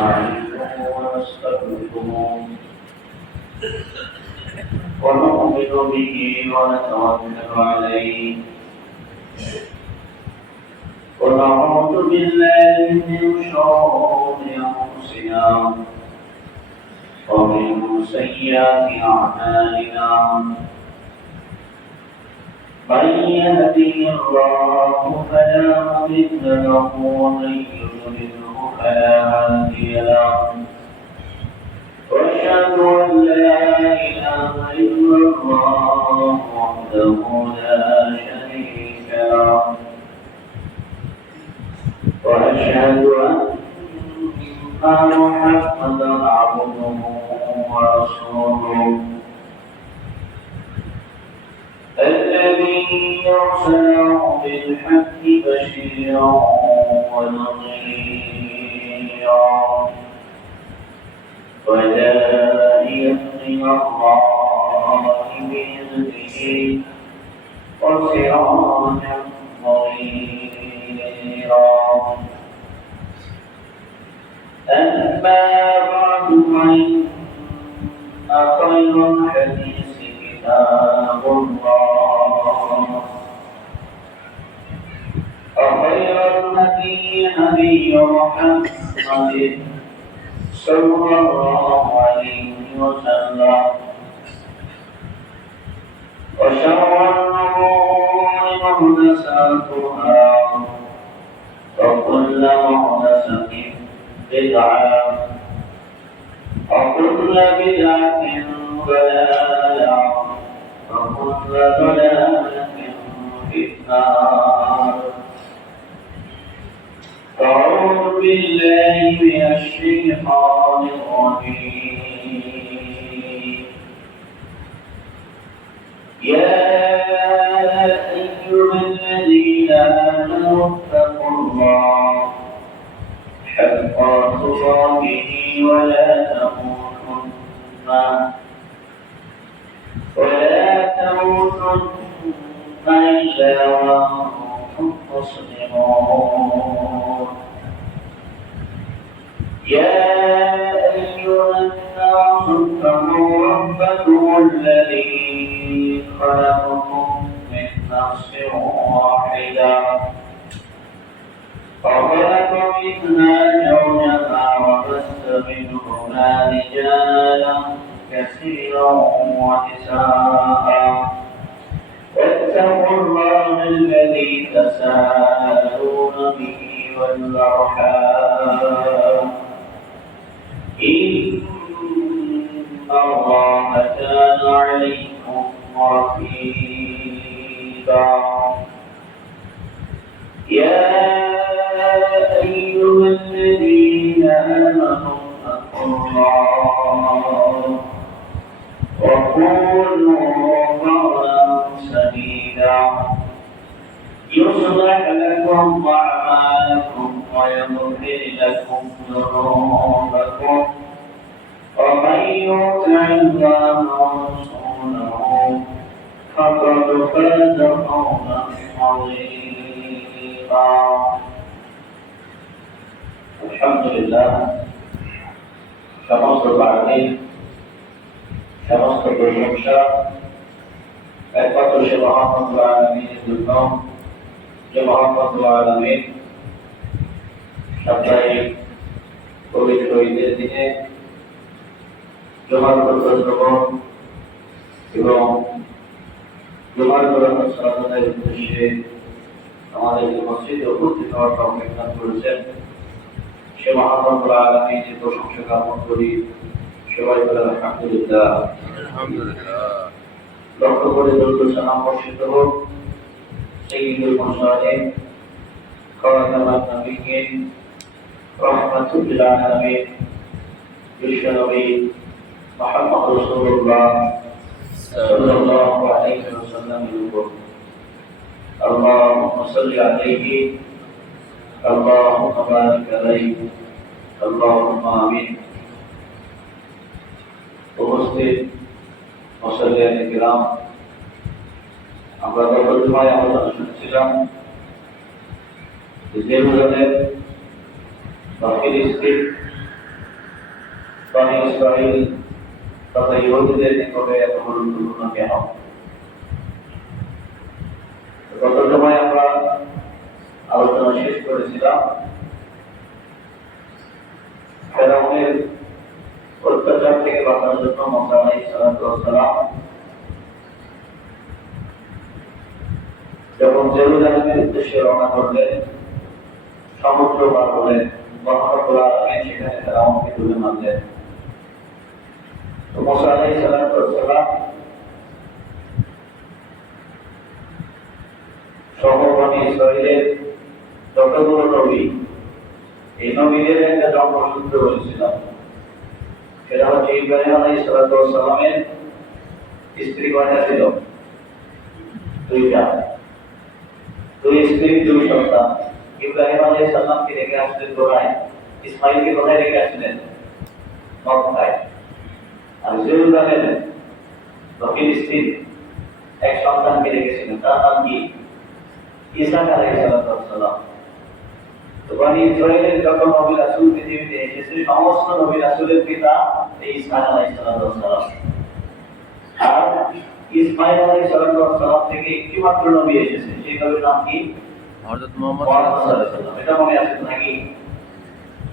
ونستعينه ونستغفره ونؤمن به ونتوكل عليه ونعوذ بالله من شرور أنفسنا ومن سيئات أعمالنا من يهده الله فلا مضل له ومن يضلله فلا هادي له وأشهد أن لا إله إلا الله وحده لا شريك له وأشهد أن محمدا عبده ورسوله الذي أرسله بالحق بشيرا ونذيرا وداعيا إلى الله بإذنه وسراجا منيرا أما بعد فإن خير الحديث كتاب الله وخير الهدي هدي محمد صلى الله عليه وسلم وشر الأمور محدثاتها وكل محدثة بدعة وكل بدعة ضلالة وكل ضلالة في النار أعوذ بالله من الشيطان الرجيم يا أيها الذين آمنوا اتقوا الله حق تقاته ولا تموتن إلا وأنتم مسلمون يا أيها الناس اتقوا ربكم الذي خلقكم من نفس واحدة وخلق منها زوجها وبث منهما رجالا كثيرا ونساء واتقوا الله الذي تساءلون به والأرحام إن الله كان عليكم رقيبا يا أيها الذين آمنوا اتقوا الله وقولوا قولا سديدا يصلح لكم أعمالكم ويغفر لكم ذنوبكم ومن يطع الله ورسوله فقد فاز فوزا عظيما الحمد لله সমস্ত প্রার্থী সমস্ত প্রশংসা একমাত্র সে মহান আলামিনের জন্য যে মহান আলামিন সাপ্তাহিক পবিত্র ঈদের দিনে জুমার শ্রবণ এবং জুমার সালাতের উদ্দেশ্যে আমাদের মসজিদে উপস্থিত হওয়ার তৌফিক দান করেছেন সে মহান আলামিনের প্রশংসা জ্ঞাপন করি সবাই বলে আলহামদুলিল্লাহ লক্ষ্য করে দরুদ সালাম বর্ষিত হোক সাইয়্যিদুল মুরসালিন খাতামান নবিয়্যিন রাহমাতুল লিল আলামিন বিশ্বনবী মুহাম্মদ রাসূলুল্লাহ সাল্লাল্লাহু আলাইহি ওয়াসাল্লামের উপর আল্লাহুম্মা সাল্লি আলাইহি আল্লাহুম্মা বারিক আলাইহি আল্লাহুম্মা আমিন উপস্থিত মুসল্লিয়ান কিরাম আমরা গত জুমায় আলোচনা শুনছিলাম যে রোজাদের বাকির স্ত্রী বনী ইসরাঈল তথা ইহুদীদের নিকটে এত গুরুত্বপূর্ণ কেন? গত জমায় আমরা আলোচনা শেষ করেছিলাম ফেরাউনের অত্যাচার থেকে বাঁচার জন্য মুসা আলাইহিস সালাম যখন জেরুজালেমের উদ্দেশ্যে রওনা করলেন, সমুদ্র পার হলেন, মহানবুল আলামিন সেখানে ফেরাউনকে তুলে মারলেন। তো মুসা আলাইহিস সালাম সহ বনী ইসরাঈলের যতগুলো নবী, এই নবীদের একটা জন্মসূত্র বলেছিলাম, সেটা হচ্ছে ইব্রাহিম আলাইহিস সালামের স্ত্রী কয়টা ছিল? দুইটা, দুই স্ত্রী দুই সন্তান। ইব্রাহিম আলাইহিস সালামকে রেখে আসলেন কোথায়? ইসমাইলকে কোথায় রেখে আসলেন? মক্কায়। আর জেরুজালেমে ফিলিস্তিন এক সন্তানকে রেখেছিলেন, তার নাম কি? ঈসা আলাইহিস সালাম। তো বনী ইসরাঈলের যত নবী রাসূল পৃথিবীতে এসেছে, সমস্ত নবী রাসূলের পিতা এই ঈসা আলাইহিস সালাম। আর ইসমাইল আলাইহিস সালাম থেকে একটি মাত্র নবী এসেছে, সেই নবীর নাম কি? হযরত মুহাম্মদ সাল্লাল্লাহু আলাইহি ওয়াসাল্লাম। এটা মনে আছে নাকি?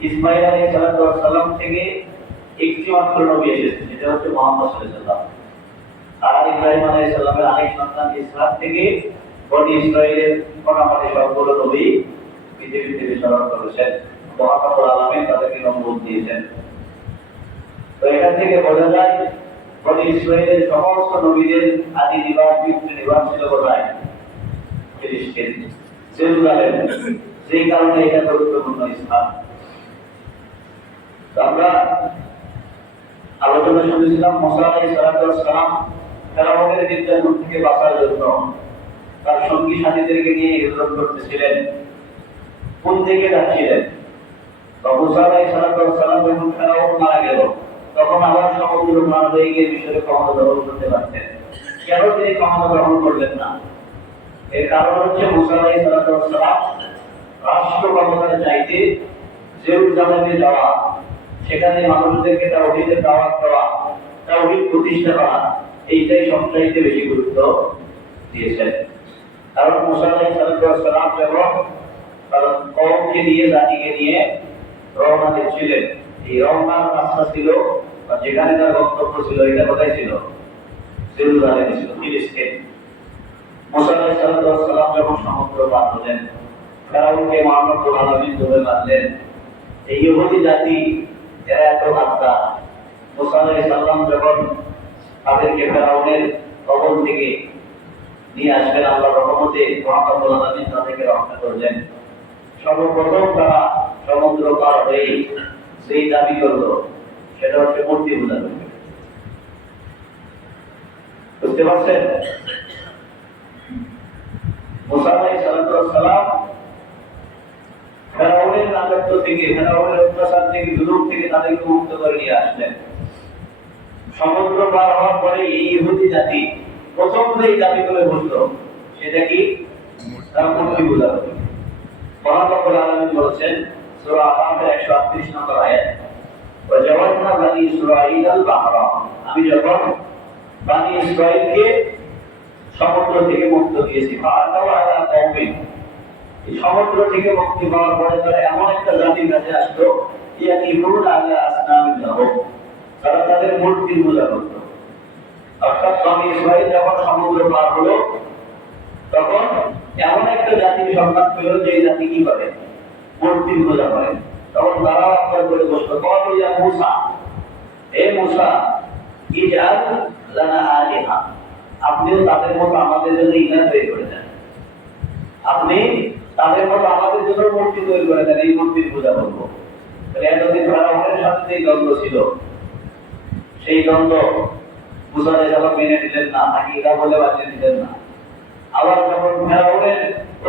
ইসমাইল আলাইহিস সালাম থেকে একটি মাত্র নবী এসেছে, সেটা হচ্ছে মুহাম্মদ সাল্লাল্লাহু আলাইহি ওয়াসাল্লাম। আর ইব্রাহিম আলাইহিস সালামের আরেক সন্তান ইসহাক থেকে বনী ইসরাঈলের মোটামুটি সবগুলো নবী পৃথিবীতে বিচরণ করেছেন। মহানবুল আলামিন তাদেরকে নবুয়ত দিয়েছেন। তো এখান থেকে বোঝা যায় বনী ইসরাঈলের সমস্ত নবীদের আদি নিবাস, পিতৃ নিবাস ছিল কোথায়? ফিলিস্তিন, জেরুজালেম। সেই কারণে এটা গুরুত্বপূর্ণ স্থান। আমরা আলোচনা শুনেছিলাম মুসা আলাইহিস সালাম ফেরাউনের নির্যাতন থেকে বাঁচার জন্য তার সঙ্গী সাথীদেরকে নিয়ে হিজরত করতেছিলেন। কোন দিকে যাচ্ছিলেন? মুসা আলাইহিস সালাম যখন ফেরাউন মারা গেল, তখন আবার সমুদ্র পার হয়ে গিয়ে মিশরে ক্ষমতা দখল করতে পারতেন। কেন তিনি ক্ষমতা দখল করলেন না? এর কারণ হচ্ছে মুসা আলাইহিস সালাম রাষ্ট্র ক্ষমতার চাইতে জেরুজালেমে যাওয়া, সেখানে মানুষদেরকে তাওহীদের দাওয়াত দেওয়া, তাওহীদ প্রতিষ্ঠা করা, এইটাই সবচাইতে বেশি গুরুত্ব দিয়েছেন। কারণ মুসা আলাইহিস সালাম যখন তার কওমকে নিয়ে, জাতিকে নিয়ে রওনা দিচ্ছিলেন, এই রওনার রাস্তা ছিল বা যেখানে তার গন্তব্য ছিল, এটা কোথায় ছিল? জেরুজালেমে ছিল, ফিলিস্তিন। মুসা আলাইহিস সালাম যখন সমুদ্র পার হলেন, ফেরাউনকে মহানবুল আলামিন ধরে মারলেন। এই ইহুদি জাতি এরা এত বাচ্চা, মুসা আলাইহিস সালাম যখন তাদেরকে ফেরাউনের কবল থেকে নিয়ে আসবেন, আল্লাহর রহমতে মহানবুল আলামিন তাদেরকে রক্ষা করলেন। সর্বপ্রথম তারা সমুদ্র পার হয়ে যেই দাবি করলো, সেটা হচ্ছে মূর্তি পূজা করবে। বুঝতে পারছেন? মুসা আলাইহিস সালাম ফেরাউনের রাজত্ব থেকে, ফেরাউনের অত্যাচার থেকে, জুলুম থেকে তাদেরকে মুক্ত করে নিয়ে আসলেন। সমুদ্র পার হওয়ার পরে এই ইহুদি জাতি প্রথম যেই দাবি করে বসলো, সেটা কি? তারা মূর্তি পূজা করবে। মহানবুল আলামিন বলেছেন সূরা আরাফের 138 নম্বর আয়াত, ওয়াজাওয়াজনা বানি ইসরাঈলাল বাহরা, আমি যখন বানি ইসরাঈলকে সমুদ্র থেকে মুক্ত দিয়েছি, ফাআতাও আলা কওমিন, এই সমুদ্র থেকে মুক্তি পাওয়ার পরে তারা এমন একটা জাতির কাছে আসলো, ইয়াকিফুনা আলা আসনামিন লাহুম, তারা তাদের মূর্তি পূজা করত। অর্থাৎ বানি ইসরাঈল যখন সমুদ্র পার হলো, তখন এমন একটা জাতির সন্ধান পেল যে জাতি কি করে? মূর্তি পূজা করে। তখন তারা আবদার করে বসলো, ক্বালু ইয়া মূসা, হে মূসা, ইজআল লানা আলিহা, আপনিও তাদের মতো আমাদের জন্য ইলাহ তৈরি করে দেন, আপনি তাদের মতো আমাদের জন্য মূর্তি তৈরি করে দেন, এই মূর্তির পূজা করবো। এতদিন ফেরাউনের সাথে যে দ্বন্দ্ব ছিল, সেই দ্বন্দ্ব মুসা আলাইহিস সালাম মেনে নিলেন না, তাকে ইলাহ বলে বানিয়ে দিলেন না। আবার যখন ফেরাউনের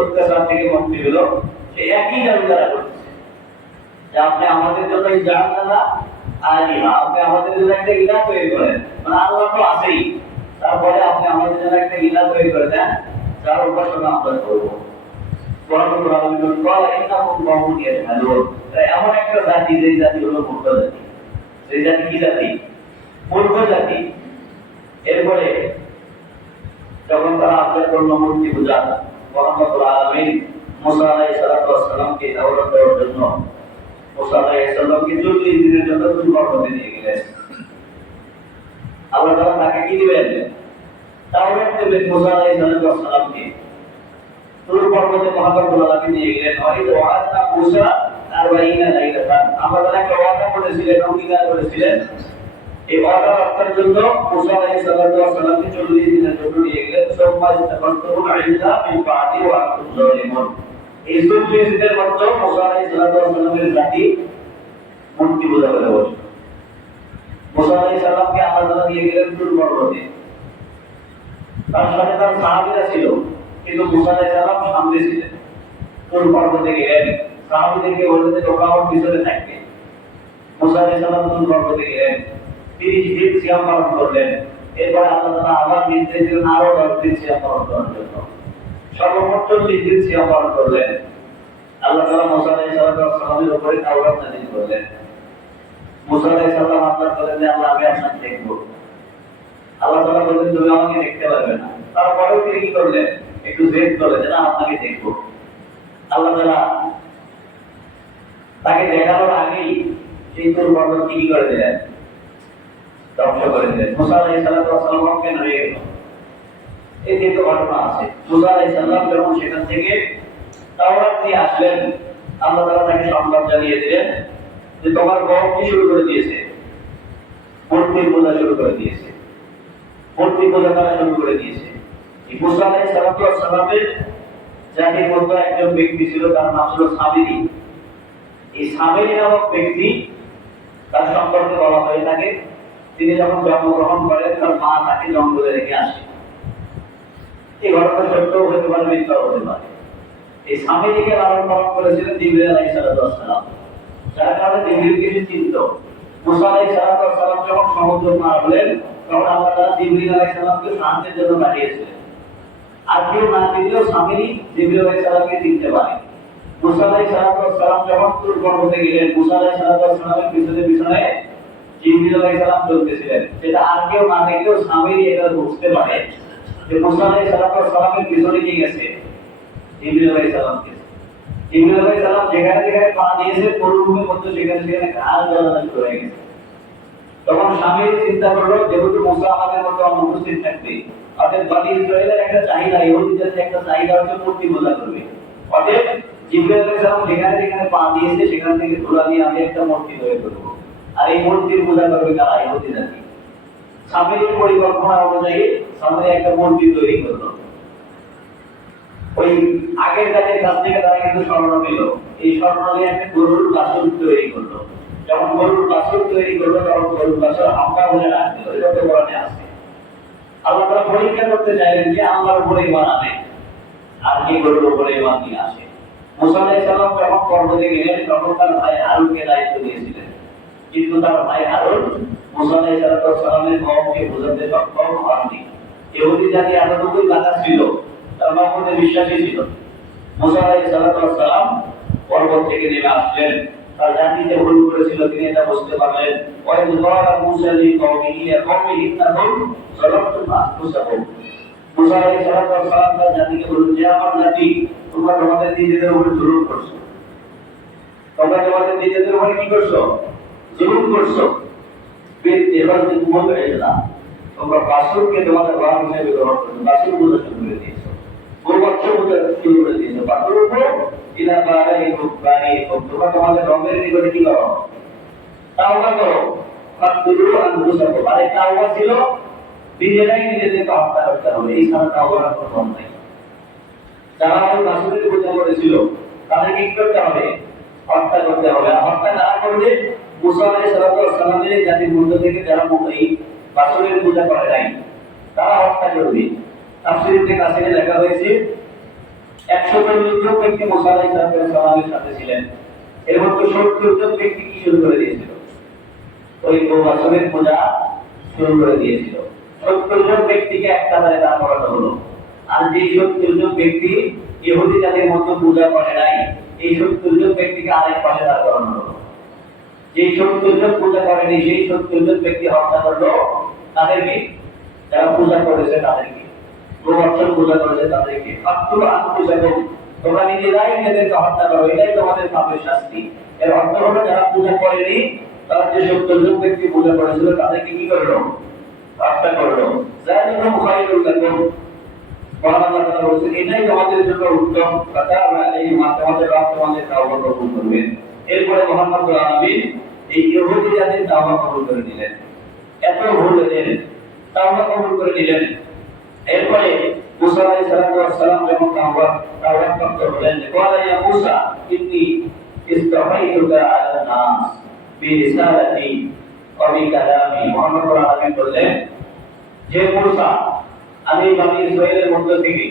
অত্যাচার থেকে মুক্তি পেল, সে একই দাবি তারা করছে যে আপনি আমাদের জন্য ইজআল লানা আলিহা, আপনি আমাদের জন্য একটা ইলাহ তৈরি করেন, মানে আল্লাহ তো আছেই, তারপরে আপনি আমাদের জন্য একটা ইলাহ তৈরি করে দেন, যার উপাসনা আমরা করবো। মহানবুল আলামিন বলেন, ইন্নাকুম কওমুন ইয়াজহালুন, এমন একটা জাতি, যে জাতি হলো মূর্খ জাতি, এই জাতি কি জাতি? মূর্খ জাতি। এরপরে যখন তারা আবদার করলো মূর্তি পূজা, মুহাম্মদুল আলামিন মুসা আলাইহিস সালামকে দাওয়াত দেওয়ার জন্য মুসা আলাইহিস সালামকে 40 দিনের জন্য তুর পর্বতে নিয়ে গেলেন। আল্লাহ তাআলা তাকে কি দিবেন? তাওরাত দিবেন মুসা আলাইহিস সালামকে। তুর পর্বতে মুহাম্মদুল আলামিন নিয়ে গেলেন। হয়তো ওয়াদা মুসা 40 লাইলাতান, আমরা তাকে ওয়াদা করেছিলেন, অঙ্গীকার করেছিলেন। এই ওয়াদা রক্ষার জন্য মুসা আলাইহিস সালামকে 40 দিনের জন্য নিয়ে গেলেন। সুম্মা ইস্তাগফিরু আল্লাহ মিন বাদি ওয়া আনতুম যালিমুন। এই 40 দিনের মধ্যে মুসা আলাইহিস সালামের জাতি মূর্তি পূজা করে বসল। মুসা আলাইহিস সালামকে আল্লাহ তাআলা নিয়ে গেলেন তুর পর্বতে। তার সাথে তার সাহাবীরা ছিল, কিন্তু মুসা আলাইহিস সালাম সামনে ছিলেন। তুর পর্বতে গেলেন, সাহাবীদেরকে বললেন তোমরা আমার পিছনে থাকবে। মুসা আলাইহিস সালাম তুর পর্বতে গেলেন, 30 দিন সিয়াম পালন করলেন। এরপর আল্লাহ তাআলা আবার নির্দেশ দিলেন আরো 10 দিন সিয়াম পালন করার জন্য। সর্বমোট 40 দিন সিয়াম পালন করলেন। আল্লাহ তাআলা মুসা আলাইহিস সালামের উপরে তাওরাত নাযিল করলেন। মুসা আলাইহিস সালাম আল্লাহ বলেন যে আল্লাহ আমি আপনাকে দেখব। আল্লাহ তাআলা বলেন তুমি আমাকে দেখতে পারবে না। তারপরেও তিনি কি করলেন? একটু জেদ করলেন যে না আপনাকে দেখব। আল্লাহ তাআলা তাকে দেখানোর আগেই সেই তুর পর্বত কি করে দিলেন? ধ্বংস করে দিলেন। মুসা আলাইহিস সালাম কেন হয়ে গেল? এই তিনটা ঘটনা আছে। মুসা আলাইহিস সালাম যখন সেখান থেকে তাওরাত নিয়ে আসলেন, আল্লাহ তাআলা তাকে সংবাদ জানিয়ে দিলেন যে তোমার কওম কি শুরু করে দিয়েছে? মূর্তি পূজা শুরু করে দিয়েছে। মূর্তি পূজা করা শুরু করে দিয়েছে। এই মুসা আলাইহিস সালামের জাতির মধ্যে একজন ব্যক্তি ছিল, তার নাম ছিল সামিরী। এই সামিরী নামক ব্যক্তি, তার সম্পর্কে বলা হয়ে থাকে তিনি যখন জন্মগ্রহণ করেন তার মা তাকে জঙ্গলে রেখে আসে। এই ঘটনা সত্য হতে পারে, মিথ্যাও হতে পারে। এই সামিরীকে লালন পালন করেছিলেন জিবরিল আলাইহিস সালাম, যার কারণে জিবরিল কিছু চিন্ত। মুসা আলাইহিস সালাম যখন সমুদ্র পার হলেন, তখন আল্লাহ তাআলা জিবরিল আলাইহিস সালামকে শান্তির জন্য পাঠিয়েছিলেন। আর কেউ না চিনলেও সামিরী জিবরিল আলাইহিস সালামকে চিনতে পারে। মুসা আলাইহিস সালাম যখন তুর পর্বতে গেলেন, মুসা আলাইহিস সালামের পিছনে পিছনে জিবরিল আলাইহিস সালাম চলতেছিলেন। সেটা আর কেউ না দেখলেও সামিরী এটা বুঝতে পারে যে মুসা আলাইহিস সালামের পিছনে কি গেছে? জিবরিল আলাইহিস সালামকে। জিবরিল আলাইহিস সালাম যেখানে যেখানে পা দিয়েছে মরুভূমির মধ্যে সেখানে সেখানে ঘাস জ্বালানো শুরু হয়ে গেছে। তখন সামিরী চিন্তা করলো যেহেতু মুসা আমাদের মধ্যে অনুপস্থিত থাকবে, অতএব বনী ইসরায়েলের একটা চাহিদা, ইহুদিদের একটা চাহিদা হচ্ছে মূর্তি পূজা করবে। অতএব জিবরিল আলাইহিস সালাম যেখানে যেখানে পা দিয়েছে সেখান থেকে ধুলা দিয়ে আমি একটা মূর্তি তৈরি করব। আর এই মূর্তির পূজা করবে কারা? ইহুদি জাতি। সামিরীর পরিকল্পনা অনুযায়ী সামিরী একটা মূর্তি তৈরি করলো। ওই আগের জাতির কাছ থেকে তারা কিন্তু স্বর্ণ পেল। এই স্বর্ণ দিয়ে একটা গরুর বাছুর তৈরি করলো। যখন গরুর বাছুর তৈরি করলো তখন গরুর বাছুর হামকা বলে ডাক দিল। এটা তো কোরআনে আছে। আল্লাহ তাআলা পরীক্ষা করতে চাইলেন যে আল্লাহর উপরে ঈমান আনে আর কি গরুর উপরে ঈমান নিয়ে আসে। মুসা আলাইহিস সালাম যখন পর্বতে গেলেন তখন তার ভাই হারুনকে দায়িত্ব দিয়েছিলেন, কিন্তু তার ভাই হারুন মুসা আলাইহিস সালামের কওমকে বোঝাতে সক্ষম হননি। ইহুদি জাতি এতটুকুই বাধা ছিল, তার মধ্যে বিশ্বাসী ছিল। মুসা আলাইহিস সালাম পর্বত থেকে নেমে আসলেন, তার জাতিতে ভুল করেছিল তিনি এটা বুঝতে পারলেন। ওয়াইদ ক্বালা মুসা লিকওমিহি ইয়া কওমি ইন্নাকুম যালামতুম আনফুসাকুম। মুসা আলাইহিস সালাম তার জাতিকে বললেন যে আমার জাতি তোমরা তোমাদের নিজেদের উপর জুলুম করছো। তোমরা তোমাদের নিজেদের উপর কি করছো? জুলুম করছো। তোমরা বাছুরকে তোমাদের রব হিসেবে গ্রহণ করছো, বাছুর পূজা শুরু করে দিয়েছো, গোবর্ষ পূজা শুরু করে দিয়েছো। বাছুর উপর ইলা বারাইকুম বারাইকুম, তোমরা তোমাদের রবের নিকটে কি করো? তাওবা করো। ফাদুরু আনফুসাকুম, আর এই তাওবা ছিল নিজেরাই নিজেদেরকে হত্যা করতে হবে। এই ছাড়া তাওবার কোনো পথ নেই। যারা ওই বাছুরের পূজা করেছিল তাদেরকে কি করতে হবে? হত্যা করতে হবে। আর হত্যা না করলে মুসা আলাইহিস সালামের জাতির মধ্য থেকে যারা এই বাছুরের পূজা করে নাই তারা হত্যা করবে। তাফসীরে কাসিরে লেখা হয়েছে 140 জন ব্যক্তি মুসা আলাইহিস সালামের সাথে ছিলেন, এর মধ্যে 70 জন ব্যক্তি কি শুরু করে দিয়েছিল? ওই বাছুরের পূজা শুরু করে দিয়েছিল। 70 জন ব্যক্তিকে একটা ধারে দাঁড় করানো হলো। আর যে 70 জন ব্যক্তি ইহুদি জাতির মতো পূজা করে নাই, এই 70 জন ব্যক্তিকে আরেক পাশে দাঁড় করানো হলো। যে 70 জন পূজা করেনি সেই 70 জন ব্যক্তি হত্যা করলো তাদেরকে, যারা পূজা করেছে তাদেরকে, গোবর্ধন পূজা করেছে তাদেরকে। ফাকতুল আনফুসাকুম, তোমরা নিজেরাই নিজেদেরকে হত্যা করো, এটাই তোমাদের পাপের শাস্তি। এর অর্থ হলো যারা পূজা করেনি, তারা যে 70 জন ব্যক্তি পূজা করেছিল তাদেরকে কি করলো? হত্যা করলো। যালিকুম খায়রুল লাকুম, মহান আল্লাহ তাআলা বলেছেন এটাই তোমাদের জন্য উত্তম। ফাতাবা আলাইহিম, তোমাদের রব তোমাদের তাওবা কবুল করবেন। এরপরে মহান রব্বুল আলামিন এই ইহুদি জাতির তাওবা কবুল করে নিলেন। এত ভুল এদের, তাওবা কবুল করে নিলেন। এরপরে মুসা আলাইহিস সালাম যখন তাওবা প্রাপ্ত হলেন, বলা ইয়া মুসা ইন্নী ইসতাফাইতুকা আলা নাস বিরিসালাতি ওয়া বিকালামি। মহান রব্বুল আলামিন বললেন, যে মুসা, আমি বনী ইসরাইলের মধ্য থেকে,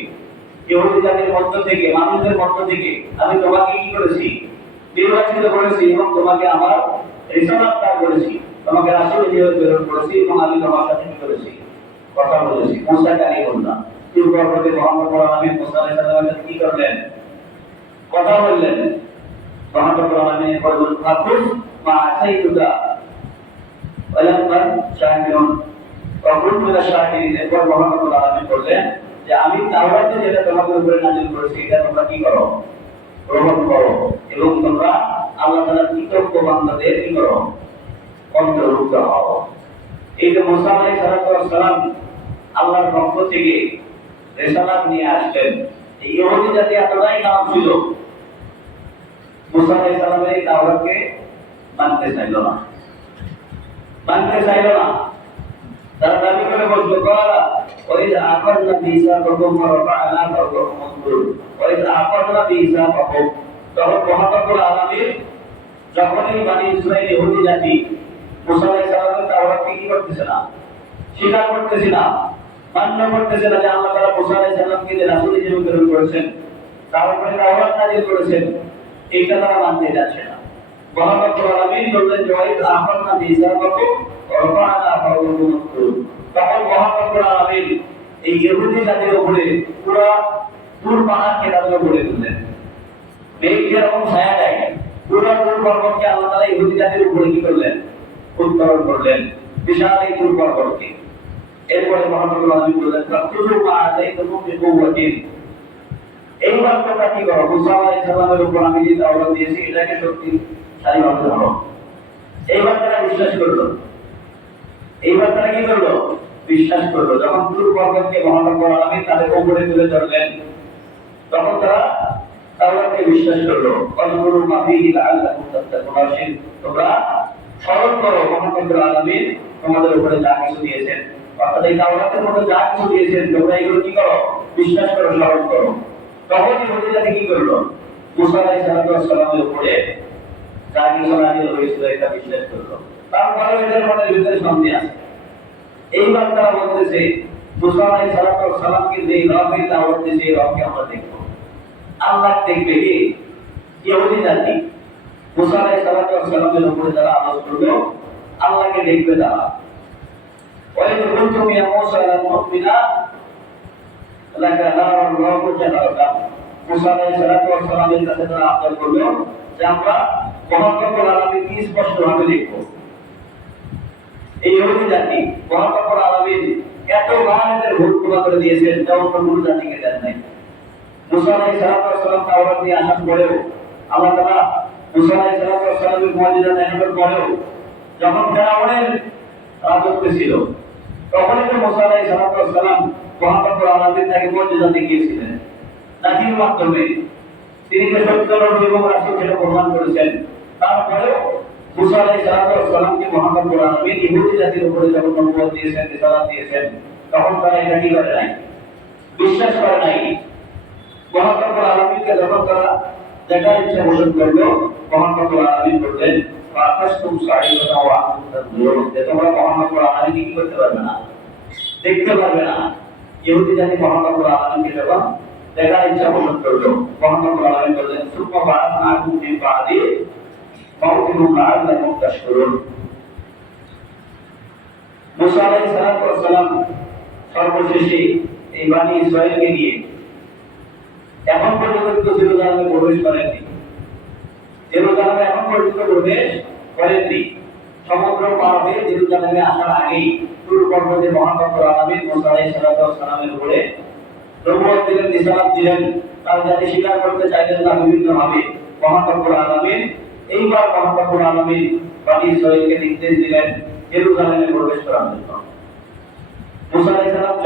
ইহুদি জাতির মধ্য থেকে, মানুষদের মধ্য থেকে আমি তোমাকে কি করেছি? নির্বাচিত করেছি এবং তোমাকে আমার রিসালাত দান করেছি, তোমাকে রাসূল হিসেবে প্রেরণ করেছি এবং আমি তোমার সাথে কি করেছি? কথা বলেছি। মুসা কালিমুল্লাহ, তুর পর্বতে মুহাম্মদ আলামিন মুসা আলাইহিস সালামের সাথে কি করলেন? কথা বললেন। মুহাম্মদ আলামিন বললেন, ফাকুস মা আতাইতুকা ওয়ালাম্মান শাহিরুন কবুল মিনাশ শাহিরিন। এরপর মুহাম্মদ আলামিন বললেন যে আমি তাওরাতে যেটা তোমাদের উপরে নাযিল করেছি এটা তোমরা কি করো? গ্রহণ করো এবং তোমরা আল্লাহ তাআলার কৃতজ্ঞ বান্দাদের কি করো? অন্তর্ভুক্ত হও। এই যে মুসা আলাইহিস সালাম আল্লাহর পক্ষ থেকে রিসালাত নিয়ে আসলেন, এই ইহুদি জাতি এতটাই খারাপ ছিল, মুসা আলাইহিস সালামের এই তাওরাতকে মানতে চাইল না, মানতে চাইল না। তারা দাবি করে বসলো, কলা ওয়াইযা আখাযনা মিসাকাকুম ওয়া রাফা'না ফাওকাকুমুত তুর, ওয়াইযা আখাযনা মিসাকাকুম। তখন মহান রব্বুল আলামিন যখনই বনী ইসরাইল ইহুদি জাতি মুসা আলাইহিস সালামের তাওরাতকে কি করতেছে না? স্বীকার করতেছে না, মান্য করতেছে না যে আল্লাহ তাআলা মুসা আলাইহিস সালামকে যে রাসূল হিসেবে প্রেরণ করেছেন, তার উপরে তাওরাত নাযিল করেছেন, এটা তারা মানতে যাচ্ছে না। মহান রব্বুল আলামিন বললেন, ওয়াইযা আখাযনা মিসাকাকুম ওয়া রাফা'না ফাওকাকুমুত তুর। তখন মহান রব্বুল আলামিন এই ইহুদি জাতির উপরে পুরো তুর পাহাড়কে তাদের উপরে তুললেন। মেঘ যেরকম ছায়া দেয়, পুরো তুর পর্বতকে আল্লাহ তাআলা ইহুদি জাতির উপরে কি করলেন? উত্তোলন করলেন, বিশাল এই তুর পর্বতকে। এরপরে মহান রব্বুল আলামিন বললেন, ফাকুযু মা আতাইতুকুম বিকুওয়াতিন। এইবার তোমরা কি করো? মুসা আলাইহিস সালামের উপর আমি যে তাওরাত দিয়েছি এটাকে শক্তিশালীভাবে ধরো। এইবার তারা বিশ্বাস করলো। এইবার তারা কি করলো? বিশ্বাস করলো। যখন তুর পর্বতকে মহান রব্বুল আলামিন তাদের উপরে তুলে ধরলেন, তখন তারা তাওরাতকে বিশ্বাস করলো। অযকুরু মা ফীহি লাআল্লাকুম তাত্তাকুন। তোমরা স্মরণ করো মহান রব্বুল আলামিন তোমাদের উপরে যা কিছু দিয়েছেন, অর্থাৎ এই তাওরাতের মধ্যে যা কিছু দিয়েছেন তোমরা এগুলো কি করো? বিশ্বাস করো, স্মরণ করো। তখন ইহুদি জাতি কি করলো? মুসা আলাইহিস সালামের উপরে যা কিছু নাযিল হয়েছিল এটা বিশ্বাস করলো। তারপরে এদের মনের ভিতরে সন্দেহ আছে। এইবার তারা বলতেছে, মুসা আলাইহিস সালামকে যে রবের দাওয়াত দিয়েছে এই রবকে আমরা দেখব। আল্লাহ দেখবে কি? ইহুদি জাতি মুসা আলাইহিস সালামের উপরে যারা আলোচ করলো, আল্লাহকে দেখবে তারা। ওয়াইদ কুনতুম ইয়া মুসা লা তুমিনা লাকা নারুন রাব্বু জাহান্নাম। মুসা আলাইহিস সালামের কাছে তারা আবদার করলো যে আমরা মহান রব্বুল আলামিনকে স্পষ্টভাবে দেখব। এই ইহুদি জাতি মহান রব্বুল আলামিন এত মানদের ভুল ক্ষমা করে দিয়েছেন, যেমন কোন জাতিকে দেন নাই। মুসা আলাইহিস সালাম তাওরাত নিয়ে আসার পরেও আল্লাহ তাআলা মুসা আলাইহিস সালামের মুআজিজা দেখানোর পরেও যখন ফেরাউনের রাজত্বে ছিল, তখন তো মুসা আলাইহিস সালাম মহান রব্বুল আলামিন তাকে মুআজিজা দেখিয়েছিলেন নাজির মাধ্যমে। তিনি যে সত্য নবী এবং রাসূল সেটা প্রমাণ করেছেন। তারপরেও মুসা আলাইহিস সালামকে মহান রব্বুল আলামিন ইহুদি জাতির উপরে যখন নবুয়ত দিয়েছেন, রিসালাত দিয়েছেন, তখন তারা এটা কি করে নাই? বিশ্বাস করে নাই। মহান রব্বুল আলামিনকে যখন তারা দেখার ইচ্ছা পোষণ করলো, মহান রব্বুল আলামিন বললেন, ফাআকাসতুম সাঈদান ওয়া আনতুম তানজুরুন। তোমরা মহান রব্বুল আলামিনকে কি করতে পারবে না? দেখতে পারবে না। ইহুদি জাতি মহান রব্বুল আলামিনকে যখন দেখার ইচ্ছা পোষণ করলো, মহান রব্বুল আলামিন বললেন, সুম্মা বা'আসনাকুম মিন বা'দি মাউতিকুম লাআল্লাকুম তাশকুরুন। মুসা আলাইহিস সালাম সর্বশেষে এই বনী ইসরাইলকে নিয়ে এখন পর্যন্ত জেরুজালেমে প্রবেশ করেননি। জেরুজালেমে এখন পর্যন্ত প্রবেশ করেননি। সমুদ্র পার হয়ে জেরুজালেমে আসার আগেই তুর পর্বতে মহান রব্বুল আলামিন মুসা আলাইহিস সালামের উপরে নবুয়ত দিলেন, রিসালাত দিলেন। তার জাতি স্বীকার করতে চাইলেন না বিভিন্নভাবে। মহান রব্বুল আলামিন এইবার মহান রব্বুল আলামিন বনী ইসরাঈলকে নির্দেশ দিলেন জেরুজালেমে প্রবেশ করার জন্য। মুসা আলাইহিস সালাম